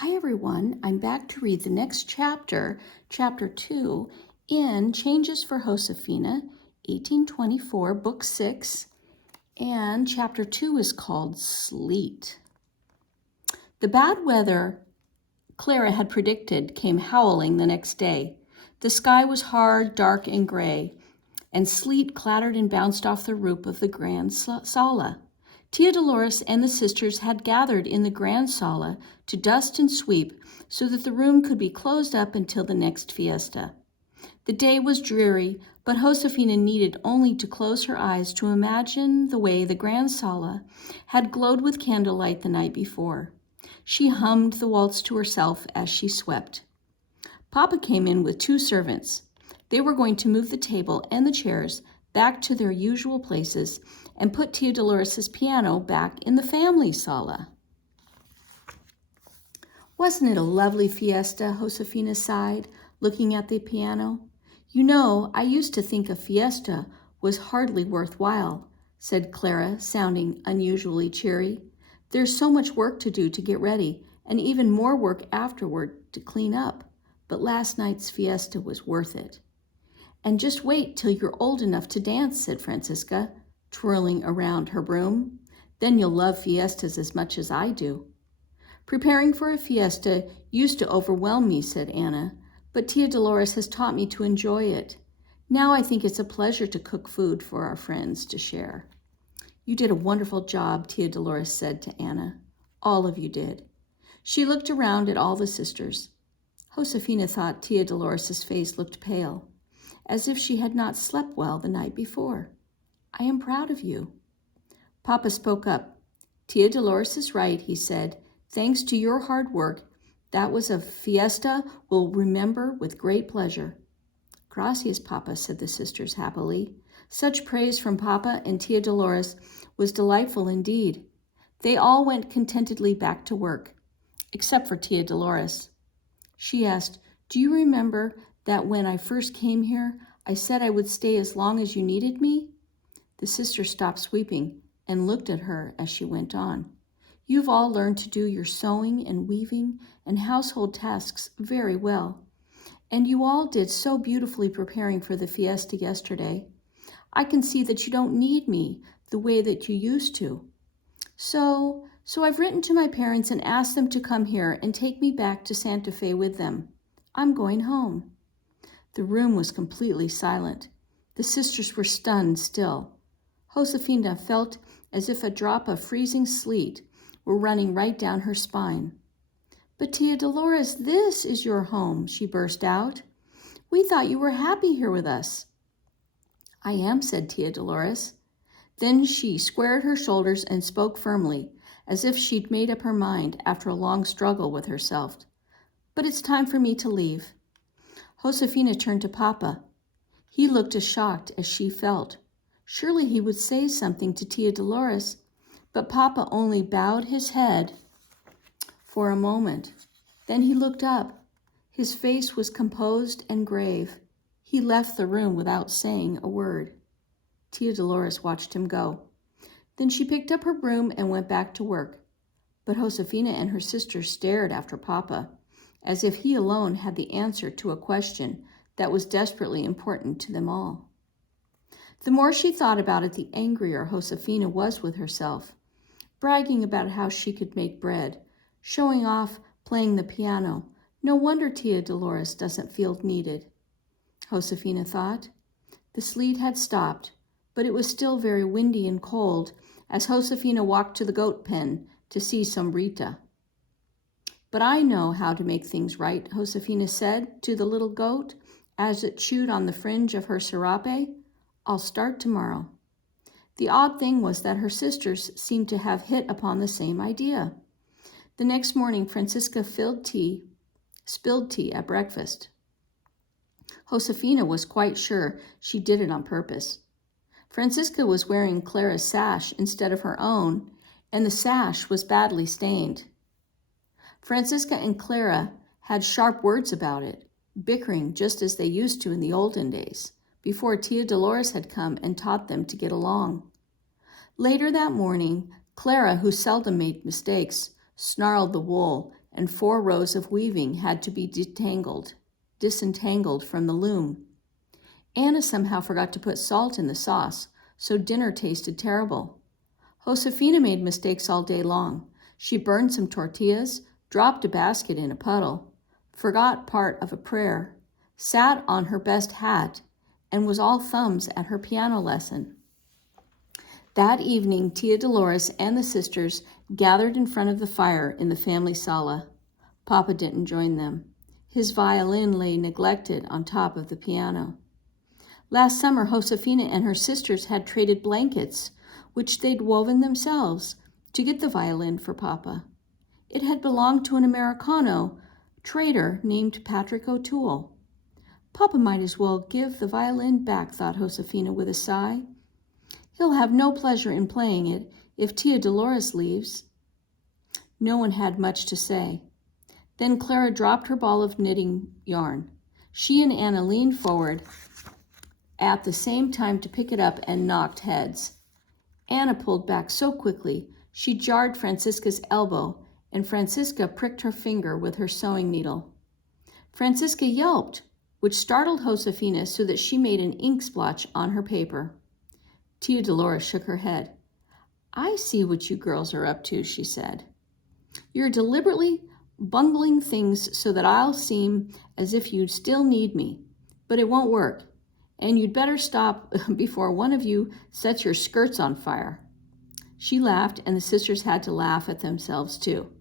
Hi everyone, I'm back to read the next chapter, chapter 2, in Changes for Josefina, 1824, book 6, and chapter 2 is called Sleet. The bad weather Clara had predicted came howling the next day. The sky was hard, dark, and gray, and sleet clattered and bounced off the roof of the grand sala. Tia Dolores and the sisters had gathered in the grand sala to dust and sweep so that the room could be closed up until the next fiesta. The day was dreary, but Josefina needed only to close her eyes to imagine the way the grand sala had glowed with candlelight the night before. She hummed the waltz to herself as she swept. Papa came in with 2 servants. They were going to move the table and the chairs back to their usual places and put Tia Dolores' piano back in the family sala. Wasn't it a lovely fiesta? Josefina sighed, looking at the piano. You know, I used to think a fiesta was hardly worthwhile, said Clara, sounding unusually cheery. There's so much work to do to get ready, and even more work afterward to clean up. But last night's fiesta was worth it. And just wait till you're old enough to dance, said Francisca, twirling around her broom. Then you'll love fiestas as much as I do. Preparing for a fiesta used to overwhelm me, said Anna, but Tia Dolores has taught me to enjoy it. Now I think it's a pleasure to cook food for our friends to share. You did a wonderful job, Tia Dolores said to Anna. All of you did. She looked around at all the sisters. Josefina thought Tia Dolores' face looked pale, as if she had not slept well the night before. I am proud of you. Papa spoke up. Tia Dolores is right, he said. Thanks to your hard work, that was a fiesta we'll remember with great pleasure. Gracias, Papa, said the sisters happily. Such praise from Papa and Tia Dolores was delightful indeed. They all went contentedly back to work, except for Tia Dolores. She asked, Do you remember that when I first came here, I said I would stay as long as you needed me? The sisters stopped sweeping and looked at her as she went on. You've all learned to do your sewing and weaving and household tasks very well. And you all did so beautifully preparing for the fiesta yesterday. I can see that you don't need me the way that you used to. So I've written to my parents and asked them to come here and take me back to Santa Fe with them. I'm going home. The room was completely silent. The sisters were stunned still. Josefina felt as if a drop of freezing sleet were running right down her spine. But Tia Dolores, this is your home, she burst out. We thought you were happy here with us. I am, said Tia Dolores. Then she squared her shoulders and spoke firmly, as if she'd made up her mind after a long struggle with herself. But it's time for me to leave. Josefina turned to Papa. He looked as shocked as she felt. Surely he would say something to Tia Dolores, but Papa only bowed his head for a moment. Then he looked up. His face was composed and grave. He left the room without saying a word. Tia Dolores watched him go. Then she picked up her broom and went back to work. But Josefina and her sister stared after Papa, as if he alone had the answer to a question that was desperately important to them all. The more she thought about it, the angrier Josefina was with herself, bragging about how she could make bread, showing off playing the piano. No wonder Tia Dolores doesn't feel needed. Josefina thought. The sleet had stopped, but it was still very windy and cold as Josefina walked to the goat pen to see Sombrita. But I know how to make things right, Josefina said to the little goat as it chewed on the fringe of her serape. I'll start tomorrow. The odd thing was that her sisters seemed to have hit upon the same idea. The next morning, Francisca spilled tea at breakfast. Josefina was quite sure she did it on purpose. Francisca was wearing Clara's sash instead of her own, and the sash was badly stained. Francisca and Clara had sharp words about it, bickering just as they used to in the olden days, before Tia Dolores had come and taught them to get along. Later that morning, Clara, who seldom made mistakes, snarled the wool and 4 rows of weaving had to be disentangled from the loom. Anna somehow forgot to put salt in the sauce, so dinner tasted terrible. Josefina made mistakes all day long. She burned some tortillas, dropped a basket in a puddle, forgot part of a prayer, sat on her best hat, and was all thumbs at her piano lesson. That evening, Tia Dolores and the sisters gathered in front of the fire in the family sala. Papa didn't join them. His violin lay neglected on top of the piano. Last summer, Josefina and her sisters had traded blankets, which they'd woven themselves, to get the violin for Papa. It had belonged to an Americano trader named Patrick O'Toole. Papa might as well give the violin back, thought Josefina with a sigh. He'll have no pleasure in playing it if Tia Dolores leaves. No one had much to say. Then Clara dropped her ball of knitting yarn. She and Anna leaned forward at the same time to pick it up and knocked heads. Anna pulled back so quickly she jarred Francisca's elbow, and Francisca pricked her finger with her sewing needle. Francisca yelped, which startled Josefina so that she made an ink splotch on her paper. Tia Dolores shook her head. I see what you girls are up to, she said. You're deliberately bungling things so that I'll seem as if you still need me, but it won't work, and you'd better stop before one of you sets your skirts on fire. She laughed, and the sisters had to laugh at themselves too.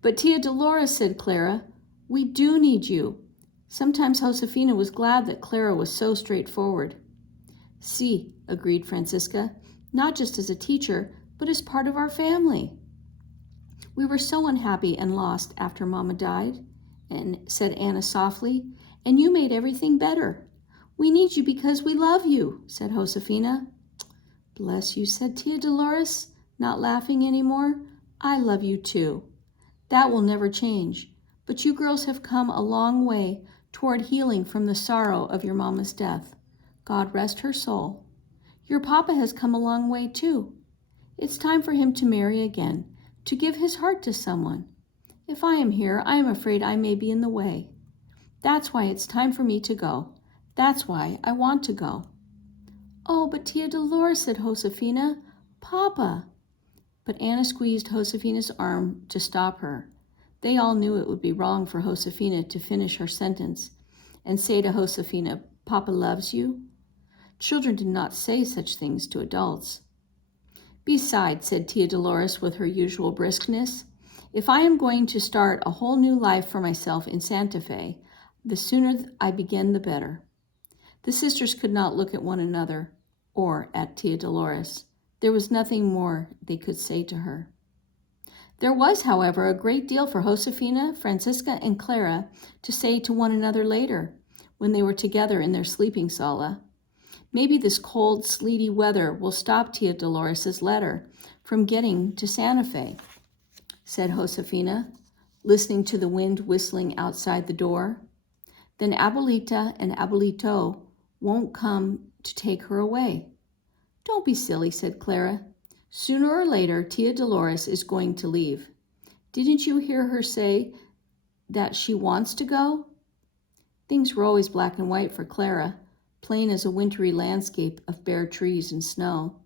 But Tia Dolores, said Clara, we do need you. Sometimes Josefina was glad that Clara was so straightforward. See, agreed Francisca, not just as a teacher, but as part of our family. We were so unhappy and lost after Mama died, said Anna softly, and you made everything better. We need you because we love you, said Josefina. Bless you, said Tia Dolores, not laughing anymore. I love you too. That will never change, but you girls have come a long way toward healing from the sorrow of your mama's death. God rest her soul. Your papa has come a long way too. It's time for him to marry again, to give his heart to someone. If I am here, I am afraid I may be in the way. That's why it's time for me to go. That's why I want to go. Oh, but Tia Dolores, said Josefina, Papa. But Anna squeezed Josefina's arm to stop her. They all knew it would be wrong for Josefina to finish her sentence and say to Josefina, Papa loves you. Children did not say such things to adults. Besides, said Tia Dolores with her usual briskness, if I am going to start a whole new life for myself in Santa Fe, the sooner I begin, the better. The sisters could not look at one another or at Tia Dolores. There was nothing more they could say to her. There was, however, a great deal for Josefina, Francisca, and Clara to say to one another later, when they were together in their sleeping sala. Maybe this cold, sleety weather will stop Tia Dolores' letter from getting to Santa Fe, said Josefina, listening to the wind whistling outside the door. Then Abuelita and Abuelito won't come to take her away. Don't be silly, said Clara. Sooner or later, Tia Dolores is going to leave. Didn't you hear her say that she wants to go? Things were always black and white for Clara, plain as a wintry landscape of bare trees and snow.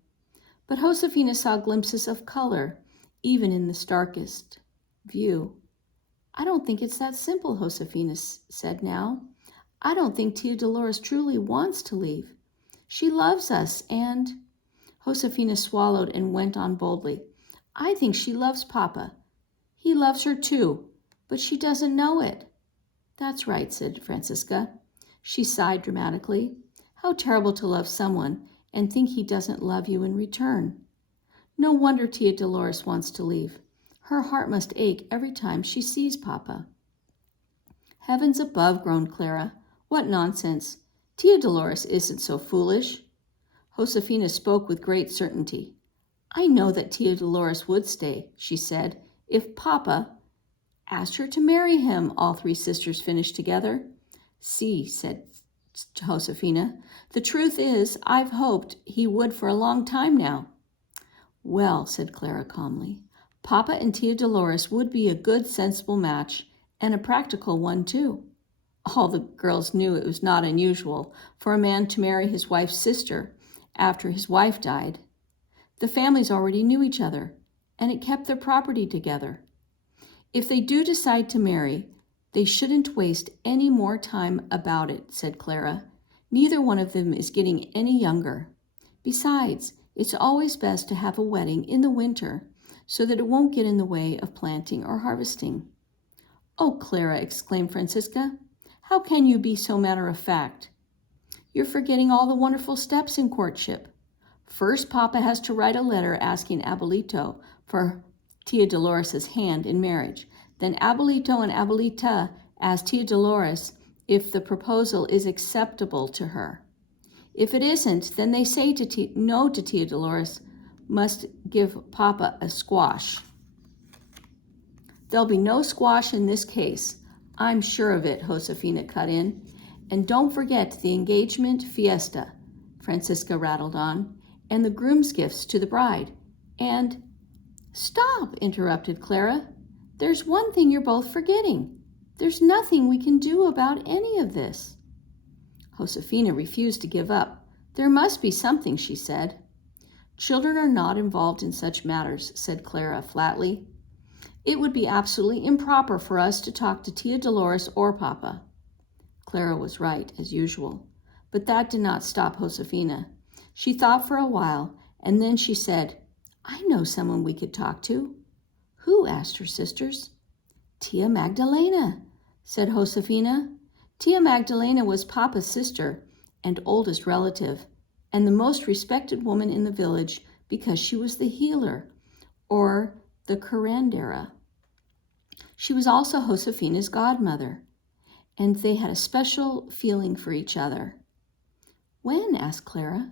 But Josefina saw glimpses of color, even in the starkest view. I don't think it's that simple, Josefina said now. I don't think Tia Dolores truly wants to leave. She loves us, and... Josefina swallowed and went on boldly. I think she loves Papa. He loves her too, but she doesn't know it. That's right, said Francisca. She sighed dramatically. How terrible to love someone and think he doesn't love you in return. No wonder Tia Dolores wants to leave. Her heart must ache every time she sees Papa. Heavens above, groaned Clara. What nonsense. Tia Dolores isn't so foolish. Josefina spoke with great certainty. I know that Tia Dolores would stay, she said, if Papa asked her to marry him, all 3 sisters finished together. See, said Josefina, the truth is, I've hoped he would for a long time now. Well, said Clara calmly, Papa and Tia Dolores would be a good, sensible match, and a practical one, too. All the girls knew it was not unusual for a man to marry his wife's sister after his wife died. The families already knew each other, and it kept their property together. If they do decide to marry, they shouldn't waste any more time about it, said Clara. Neither one of them is getting any younger. Besides, it's always best to have a wedding in the winter so that it won't get in the way of planting or harvesting. Oh, Clara, exclaimed Francisca, how can you be so matter-of-fact? You're forgetting all the wonderful steps in courtship. First, Papa has to write a letter asking Abuelito for Tia Dolores' hand in marriage. Then Abuelito and Abuelita ask Tia Dolores if the proposal is acceptable to her. If it isn't, then they say no to Tia Dolores must give Papa a squash. There'll be no squash in this case. I'm sure of it, Josefina cut in. And don't forget the engagement fiesta, Francisca rattled on, and the groom's gifts to the bride. And stop, interrupted Clara. There's one thing you're both forgetting. There's nothing we can do about any of this. Josefina refused to give up. There must be something, she said. Children are not involved in such matters, said Clara flatly. It would be absolutely improper for us to talk to Tia Dolores or Papa. Clara was right, as usual, but that did not stop Josefina. She thought for a while, and then she said, I know someone we could talk to. Who? Asked her sisters. Tia Magdalena, said Josefina. Tia Magdalena was Papa's sister and oldest relative, and the most respected woman in the village because she was the healer, or the curandera. She was also Josefina's godmother, and they had a special feeling for each other. When? Asked Clara.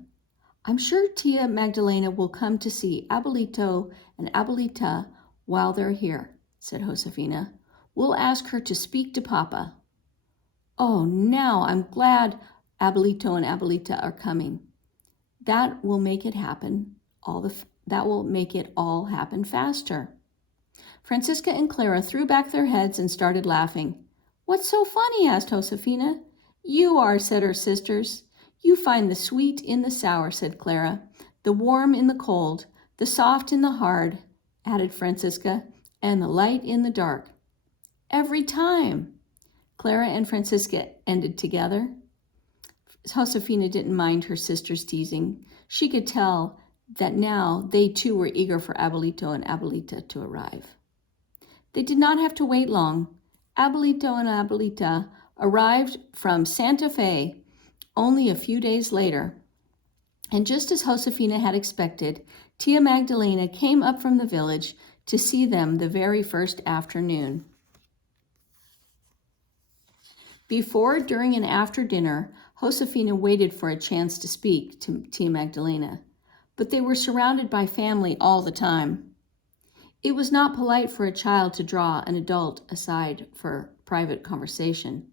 I'm sure Tia Magdalena will come to see Abuelito and Abuelita while they're here, said Josefina. We'll ask her to speak to Papa. Oh, now I'm glad Abuelito and Abuelita are coming. That will make it happen. That will make it all happen faster. Francisca and Clara threw back their heads and started laughing. What's so funny? Asked Josefina. You are, said her sisters. You find the sweet in the sour, said Clara. The warm in the cold, the soft in the hard, added Francisca, and the light in the dark. Every time. Clara and Francisca ended together. Josefina didn't mind her sisters teasing. She could tell that now they too were eager for Abuelito and Abuelita to arrive. They did not have to wait long. Abuelito and Abuelita arrived from Santa Fe only a few days later. And just as Josefina had expected, Tia Magdalena came up from the village to see them the very first afternoon. Before, during, and after dinner, Josefina waited for a chance to speak to Tia Magdalena, but they were surrounded by family all the time. It was not polite for a child to draw an adult aside for private conversation.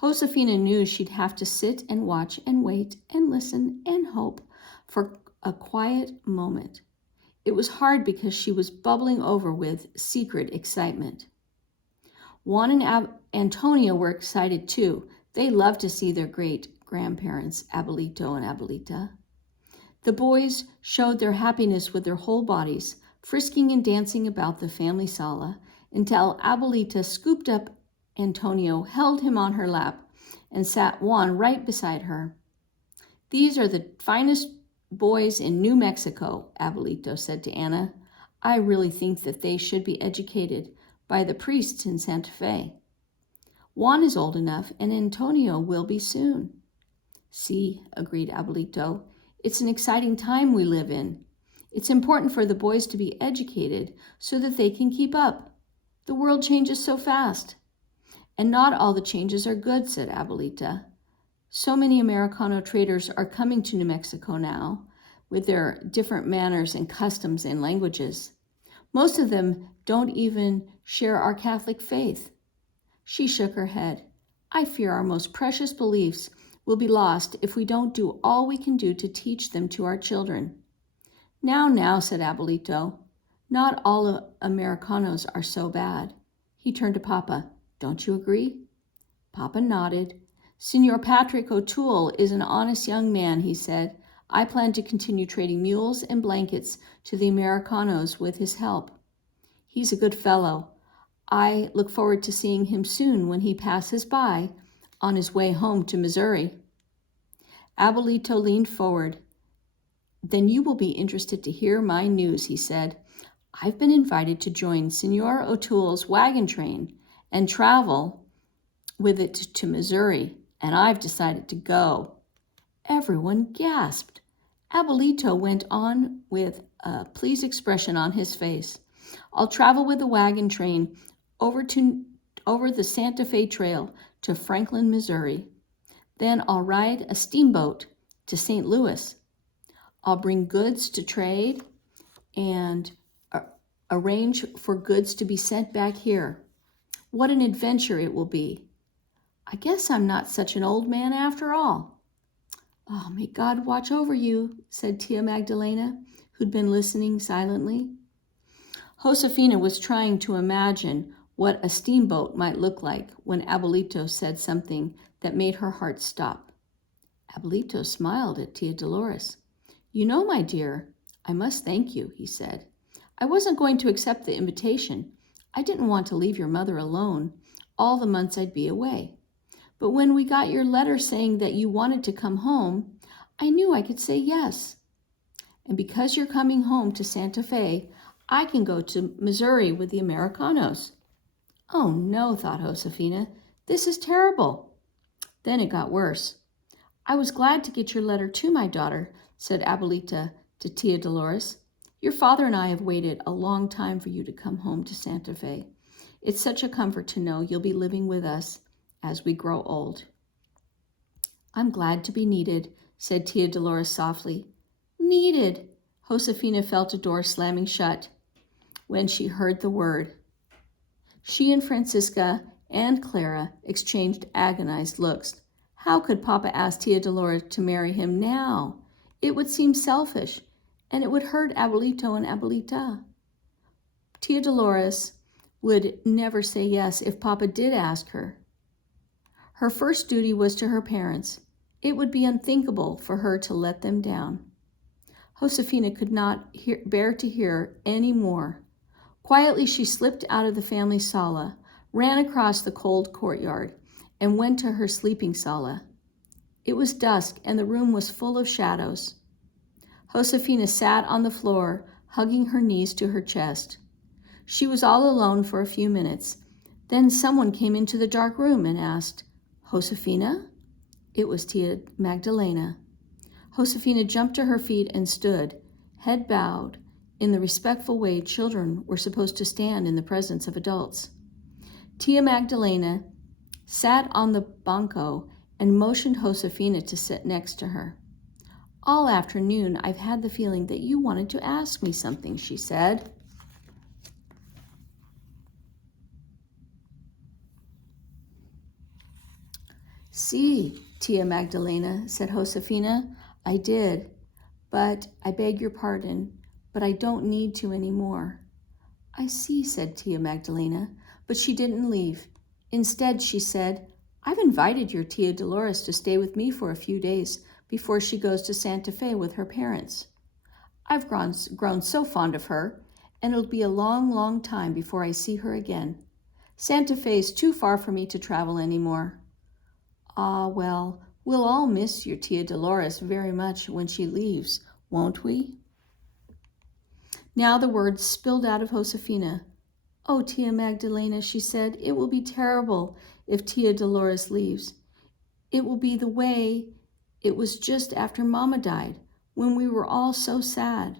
Josefina knew she'd have to sit and watch and wait and listen and hope for a quiet moment. It was hard because she was bubbling over with secret excitement. Juan and Antonio were excited too. They loved to see their great-grandparents, Abuelito and Abuelita. The boys showed their happiness with their whole bodies, frisking and dancing about the family sala until Abuelita scooped up Antonio, held him on her lap, and sat Juan right beside her. These are the finest boys in New Mexico, Abuelito said to Anna. I really think that they should be educated by the priests in Santa Fe. Juan is old enough, and Antonio will be soon. See, agreed Abuelito, it's an exciting time we live in. It's important for the boys to be educated so that they can keep up. The world changes so fast. And not all the changes are good, said Abuelita. So many Americano traders are coming to New Mexico now with their different manners and customs and languages. Most of them don't even share our Catholic faith. She shook her head. I fear our most precious beliefs will be lost if we don't do all we can do to teach them to our children. Now, said Abuelito. Not all Americanos are so bad. He turned to Papa. Don't you agree? Papa nodded. Signor Patrick O'Toole is an honest young man, he said. I plan to continue trading mules and blankets to the Americanos with his help. He's a good fellow. I look forward to seeing him soon when he passes by on his way home to Missouri. Abuelito leaned forward. Then you will be interested to hear my news, he said. I've been invited to join Signor O'Toole's wagon train and travel with it to Missouri, and I've decided to go. Everyone gasped. Abuelito went on with a pleased expression on his face. I'll travel with the wagon train over the Santa Fe Trail to Franklin, Missouri. Then I'll ride a steamboat to St. Louis. I'll bring goods to trade and arrange for goods to be sent back here. What an adventure it will be. I guess I'm not such an old man after all. Oh, may God watch over you, said Tia Magdalena, who'd been listening silently. Josefina was trying to imagine what a steamboat might look like when Abuelito said something that made her heart stop. Abuelito smiled at Tia Dolores. You know, my dear, I must thank you, he said. I wasn't going to accept the invitation. I didn't want to leave your mother alone all the months I'd be away. But when we got your letter saying that you wanted to come home, I knew I could say yes. And because you're coming home to Santa Fe, I can go to Missouri with the Americanos. Oh no, thought Josefina, this is terrible. Then it got worse. I was glad to get your letter too, my daughter, said Abuelita to Tia Dolores. Your father and I have waited a long time for you to come home to Santa Fe. It's such a comfort to know you'll be living with us as we grow old. I'm glad to be needed, said Tia Dolores softly. Needed! Josefina felt a door slamming shut when she heard the word. She and Francisca and Clara exchanged agonized looks. How could Papa ask Tia Dolores to marry him now? It would seem selfish, and it would hurt Abuelito and Abuelita. Tia Dolores would never say yes if Papa did ask her. Her first duty was to her parents. It would be unthinkable for her to let them down. Josefina could not bear to hear any more. Quietly, she slipped out of the family sala, ran across the cold courtyard, and went to her sleeping sala. It was dusk, and the room was full of shadows. Josefina sat on the floor, hugging her knees to her chest. She was all alone for a few minutes. Then someone came into the dark room and asked, Josefina? It was Tia Magdalena. Josefina jumped to her feet and stood, head bowed, in the respectful way children were supposed to stand in the presence of adults. Tia Magdalena sat on the banco and motioned Josefina to sit next to her. All afternoon, I've had the feeling that you wanted to ask me something, she said. Sí, Tia Magdalena, said Josefina. I did, but I beg your pardon, but I don't need to anymore. I see, said Tia Magdalena, but she didn't leave. Instead, she said, I've invited your Tia Dolores to stay with me for a few days before she goes to Santa Fe with her parents. I've grown so fond of her, and it'll be a long, long time before I see her again. Santa Fe is too far for me to travel anymore. Ah, well, we'll all miss your Tia Dolores very much when she leaves, won't we? Now the words spilled out of Josefina. Oh, Tia Magdalena, she said, it will be terrible if Tia Dolores leaves. It will be the way it was just after Mama died, when we were all so sad.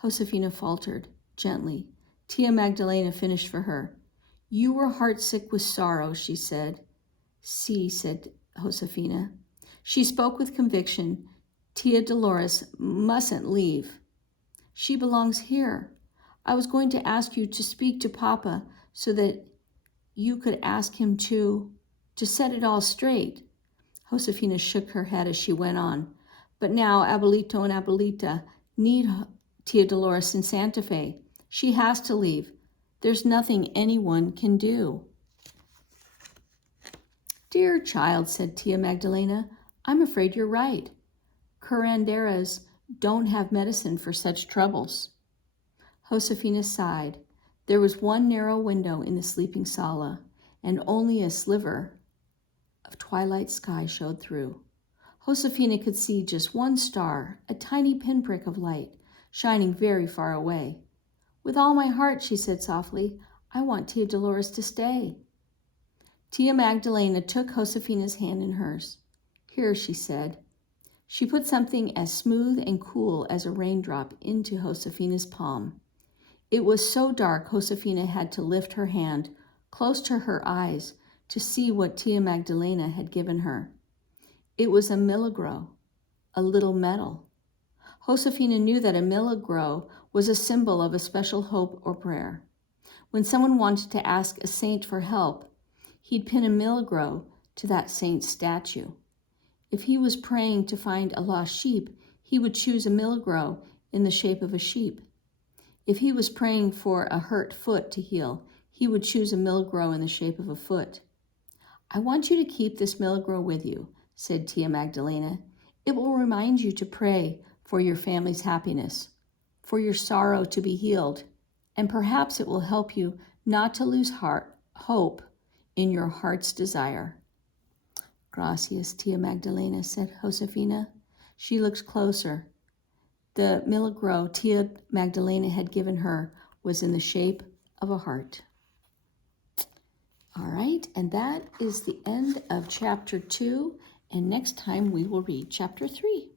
Josefina faltered gently. Tia Magdalena finished for her. You were heartsick with sorrow, she said. Sí, said Josefina. She spoke with conviction. Tia Dolores mustn't leave. She belongs here. I was going to ask you to speak to Papa so that you could ask him to set it all straight. Josefina shook her head as she went on. But now Abuelito and Abuelita need Tia Dolores in Santa Fe. She has to leave. There's nothing anyone can do. Dear child, said Tia Magdalena, I'm afraid you're right. Curanderas don't have medicine for such troubles. Josefina sighed. There was one narrow window in the sleeping sala, and only a sliver of twilight sky showed through. Josefina could see just one star, a tiny pinprick of light, shining very far away. With all my heart, she said softly, I want Tia Dolores to stay. Tia Magdalena took Josefina's hand in hers. Here, she said. She put something as smooth and cool as a raindrop into Josefina's palm. It was so dark, Josefina had to lift her hand close to her eyes to see what Tia Magdalena had given her. It was a milagro, a little medal. Josefina knew that a milagro was a symbol of a special hope or prayer. When someone wanted to ask a saint for help, he'd pin a milagro to that saint's statue. If he was praying to find a lost sheep, he would choose a milagro in the shape of a sheep. If he was praying for a hurt foot to heal, he would choose a milagro in the shape of a foot. I want you to keep this milagro with you, said Tia Magdalena. It will remind you to pray for your family's happiness, for your sorrow to be healed, and perhaps it will help you not to lose hope in your heart's desire. Gracias, Tia Magdalena, said Josefina. She looked closer. The milagro Tia Magdalena had given her was in the shape of a heart. All right, and that is the end of chapter 2, and next time we will read chapter 3.